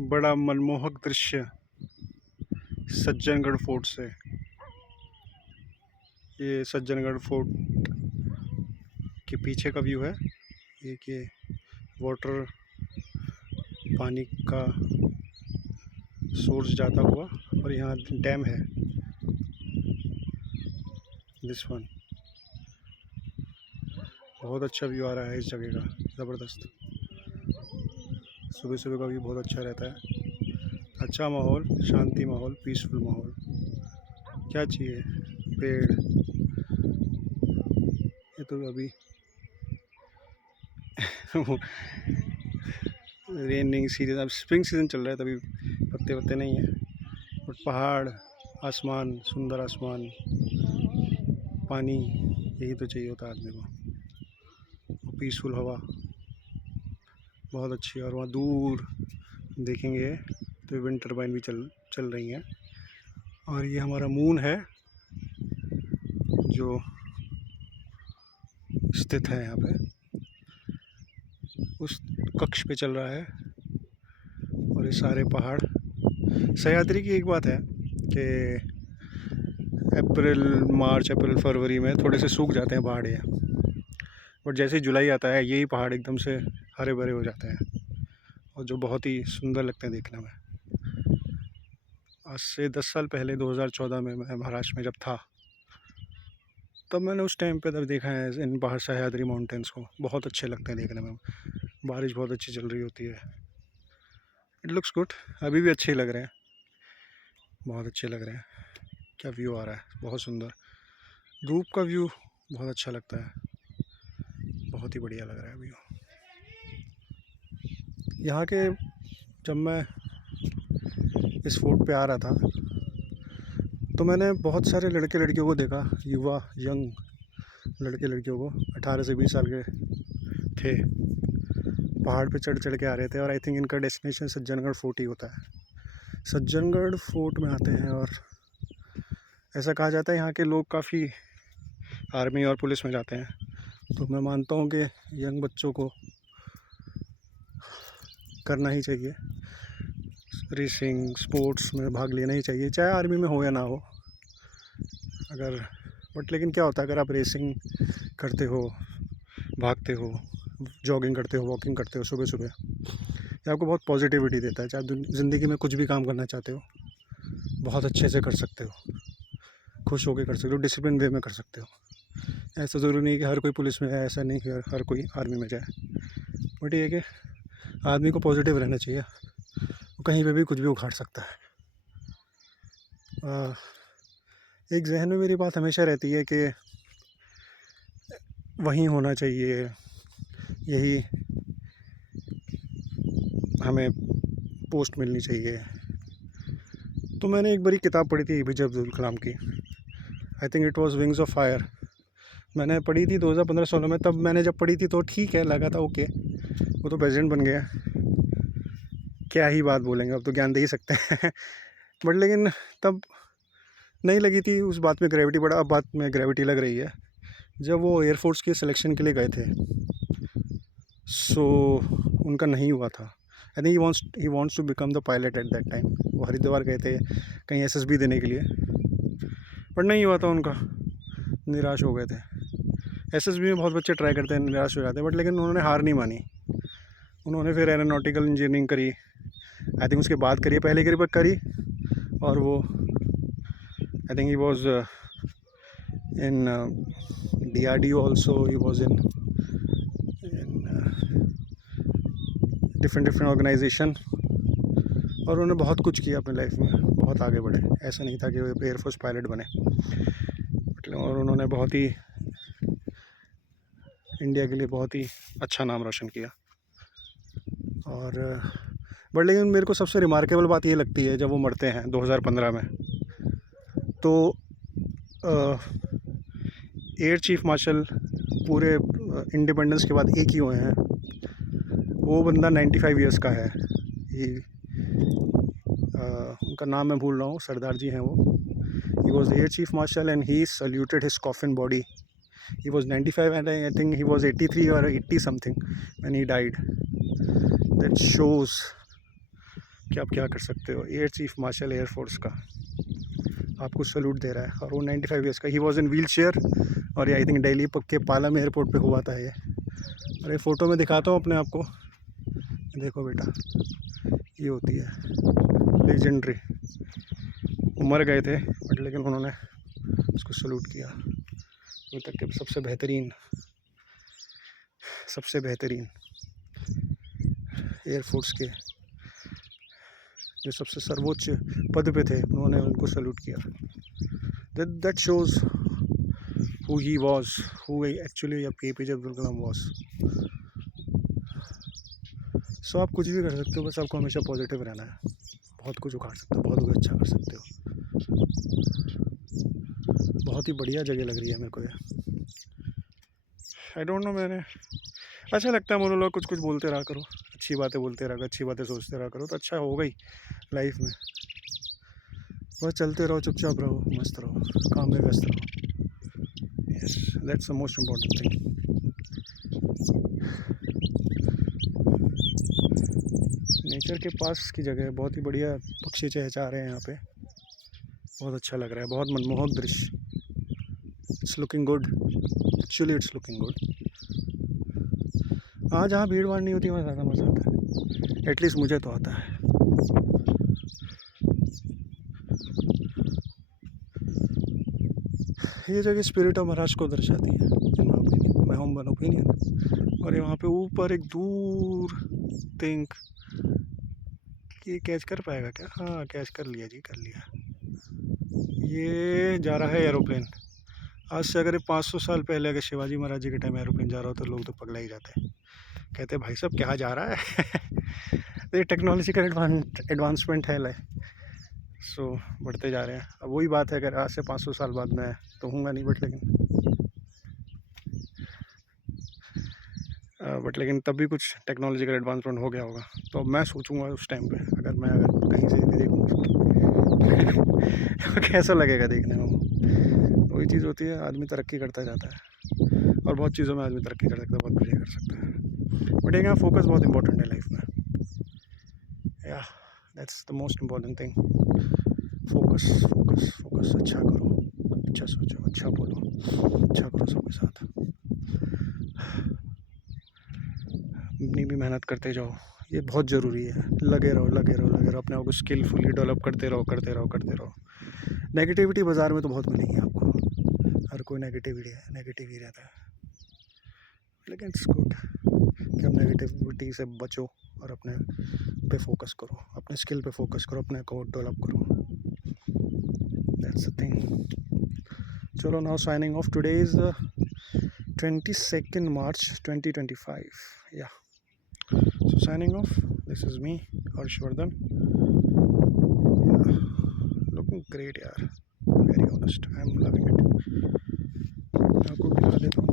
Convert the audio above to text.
बड़ा मनमोहक दृश्य सज्जनगढ़ फोर्ट से। ये सज्जनगढ़ फोर्ट के पीछे का व्यू है। एक ये वाटर पानी का सोर्स जाता हुआ और यहाँ डैम है। दिस वन बहुत अच्छा व्यू आ रहा है इस जगह का, ज़बरदस्त। सुबह सुबह का व्यू बहुत अच्छा रहता है। अच्छा माहौल, शांति माहौल, पीसफुल माहौल। क्या चाहिए? पेड़। ये तो अभी रेनिंग सीजन, अब स्प्रिंग सीजन चल रहा है, तभी पत्ते वत्ते नहीं है। बट पहाड़, आसमान, सुंदर आसमान, पानी, यही तो चाहिए होता है आदमी को। पीसफुल हवा बहुत अच्छी है। और वहाँ दूर देखेंगे तो विंड टर्बाइन भी चल रही हैं। और ये हमारा मून है जो स्थित है यहाँ पे, उस कक्ष पे चल रहा है। और ये सारे पहाड़, सह्याद्री की एक बात है कि अप्रैल फरवरी में थोड़े से सूख जाते हैं पहाड़ ये, बट जैसे ही जुलाई आता है यही पहाड़ एकदम से हरे भरे हो जाते हैं और जो बहुत ही सुंदर लगते हैं देखने में। आज से 10 साल पहले 2014 में मैं महाराष्ट्र में जब था, तब मैंने उस टाइम पे तब देखा है इन पहाड़, सह्याद्री माउंटेन्स को। बहुत अच्छे लगते हैं देखने में। बारिश बहुत अच्छी चल रही होती है। It looks good. अभी भी अच्छे लग रहे हैं, बहुत अच्छे लग रहे हैं। क्या व्यू आ रहा है, बहुत सुंदर। धूप का व्यू बहुत अच्छा लगता है, बहुत ही बढ़िया लग रहा है व्यू यहाँ के। जब मैं इस फोर्ट पे आ रहा था तो मैंने बहुत सारे लड़के लड़कियों को देखा, युवा यंग लड़के लड़कियों को, 18 से 20 साल के थे। पहाड़ पे चढ़ के आ रहे थे और आई थिंक इनका डेस्टिनेशन सज्जनगढ़ फोर्ट ही होता है। सज्जनगढ़ फोर्ट में आते हैं और ऐसा कहा जाता है यहाँ के लोग काफ़ी आर्मी और पुलिस में जाते हैं। तो मैं मानता हूँ कि यंग बच्चों को करना ही चाहिए, रेसिंग स्पोर्ट्स में भाग लेना ही चाहिए, चाहे आर्मी में हो या ना हो। अगर बट लेकिन क्या होता है, अगर आप रेसिंग करते हो, भागते हो, जॉगिंग करते हो, वॉकिंग करते हो सुबह सुबह, ये आपको बहुत पॉजिटिविटी देता है। चाहे ज़िंदगी में कुछ भी काम करना चाहते हो, बहुत अच्छे से कर सकते हो, खुश होकर कर सकते हो, डिसिप्लिन वे में कर सकते हो। ऐसा ज़रूरी नहीं कि हर कोई पुलिस में है, ऐसा नहीं कि हर कोई आर्मी में जाए। बट ये है कि आदमी को पॉजिटिव रहना चाहिए, कहीं पे भी कुछ भी उखाड़ सकता है। एक जहन में मेरी बात हमेशा रहती है कि वहीं होना चाहिए, यही हमें पोस्ट मिलनी चाहिए। तो मैंने एक बड़ी किताब पढ़ी थी APJ अब्दुल कलाम की, I think it was wings of fire. मैंने पढ़ी थी 2015-16 में। तब मैंने जब पढ़ी थी तो ठीक है, लगा था ओके, वो तो प्रेसिडेंट बन गया, क्या ही बात बोलेंगे, अब तो ज्ञान दे ही सकते हैं। बट लेकिन तब नहीं लगी थी उस बात में ग्रेविटी, बड़ा अब बात में ग्रेविटी लग रही है। जब वो एयरफोर्स के सिलेक्शन के लिए गए थे, सो उनका नहीं हुआ था। I think he wants to become the pilot at that time. वो हरिद्वार गए थे कहीं SSB देने के लिए, पर नहीं हुआ था उनका, निराश हो गए थे। SSB में बहुत बच्चे ट्राई करते हैं, निराश हो जाते हैं, बट लेकिन उन्होंने हार नहीं मानी। उन्होंने फिर एरोनॉटिकल इंजीनियरिंग करी, आई थिंक उसके बाद करी, पहले करी पर करी। और वो I think he was in DRDO also, he was in different organization. और उन्होंने बहुत कुछ किया अपनी लाइफ में, बहुत आगे बढ़े। ऐसा नहीं था कि वो एयरफोर्स पायलट बने, और उन्होंने बहुत ही इंडिया के लिए बहुत ही अच्छा नाम रोशन किया। और बट लेकिन मेरे को सबसे रिमार्केबल बात ये लगती है, जब वो मरते हैं 2015 में, तो एयर चीफ मार्शल पूरे इंडिपेंडेंस के बाद एक ही हुए हैं। वो बंदा 95 ईयर्स का है। उनका नाम मैं भूल रहा हूँ, सरदार जी हैं वो। He was air chief marshal and he saluted his coffin body. He was 95 and I think he was 83 or 80 something when he died. That shows कि आप क्या कर सकते हो। Air chief marshal air force का आपको सैल्यूट दे रहा है, और वो 95 ईयर्स का। ही वॉज इन व्हील चेयर, और ये आई थिंक दिल्ली के पालम एयरपोर्ट पे हुआ था ये। और ये फ़ोटो में दिखाता हूँ अपने आप को, देखो बेटा, ये होती है लेजेंडरी। मर गए थे बट लेकिन उन्होंने उसको सैल्यूट किया। अभी तक के सबसे बेहतरीन एयरफोर्स के जो सबसे सर्वोच्च पद पे थे, उन्होंने उनको सैल्यूट किया। That shows who he was, who actually APJ Abdul Kalam was. सो आप कुछ भी कर सकते हो, बस आपको हमेशा पॉजिटिव रहना है। बहुत कुछ उखाड़ सकते हो, बहुत कुछ अच्छा कर सकते हो। बहुत ही बढ़िया जगह लग रही है मेरे को ये। आई डोंट नो, मैंने अच्छा लगता है मोनोलॉग, कुछ कुछ बोलते रहा करो, अच्छी बातें बोलते रहा करो, अच्छी बातें सोचते रहा करो, तो अच्छा हो गई लाइफ में। बस चलते रहो, चुपचाप रहो, मस्त रहो, काम में व्यस्त रहो। Yes, that's the most important thing. Nature के पास की जगह है, बहुत ही बढ़िया पक्षी चहचहा रहे हैं यहाँ पे, बहुत अच्छा लग रहा है, बहुत मनमोहक दृश्य। It's looking good, actually it's looking good. हाँ, जहाँ भीड़ भाड़ नहीं होती वहाँ ज़्यादा मज़ा आता है, एटलीस्ट मुझे तो आता है। ये जगह स्पिरिट ऑफ महाराष्ट्र को दर्शाती है, in my opinion, my humble opinion. और यहाँ पे ऊपर एक दूर थिंक, ये कैच कर पाएगा क्या? हाँ, कैच कर लिया जी, कर लिया। ये जा रहा है एरोप्लेन। आज से अगर 500 साल पहले अगर शिवाजी महाराज जी के टाइम एरोप्लेन जा रहा हो तो लोग तो पगला ही जाते हैं, कहते हैं भाई साहब क्या जा रहा है। तो ये टेक्नोलॉजिकल एडवांसमेंट है लाइक, सो बढ़ते जा रहे हैं। अब वही बात है, अगर आज से 500 साल बाद मैं तो हूँगा नहीं, बट लेकिन तब भी कुछ टेक्नोलॉजिकल एडवांसमेंट हो गया होगा, तो मैं सोचूंगा उस टाइम पे अगर कहीं से भी देखूँ कैसा लगेगा देखने में। वही चीज़ होती है, आदमी तरक्की करता जाता है, और बहुत चीज़ों में आदमी तरक्की कर सकता है, बहुत बढ़िया कर सकता है। बट एक फोकस बहुत इंपॉर्टेंट है लाइफ में। या that's the most important thing. Focus focus focus. अच्छा करो, अच्छा सोचो, अच्छा बोलो, अच्छा करो सबके साथ। अपनी भी मेहनत करते जाओ, ये बहुत ज़रूरी है। लगे रहो लगे रहो लगे रहो, अपने आप को स्किलफुली डेवलप करते रहो। नेगेटिविटी बाज़ार में तो बहुत मिलेगी आपको, हर कोई नेगेटिव ही रहता है, लेकिन इट्स गुड कि आप नेगेटिविटी से बचो और अपने पे फोकस करो, अपने स्किल पे फोकस करो, अपने को डेवलप करो। That's the thing. चलो, now signing off. Today is 22 March 2025. Yeah. So signing off. This is me, Harshvardhan. Yeah, looking great, yaar. Very honest. I'm loving it. आपको दिखा देता हूँ।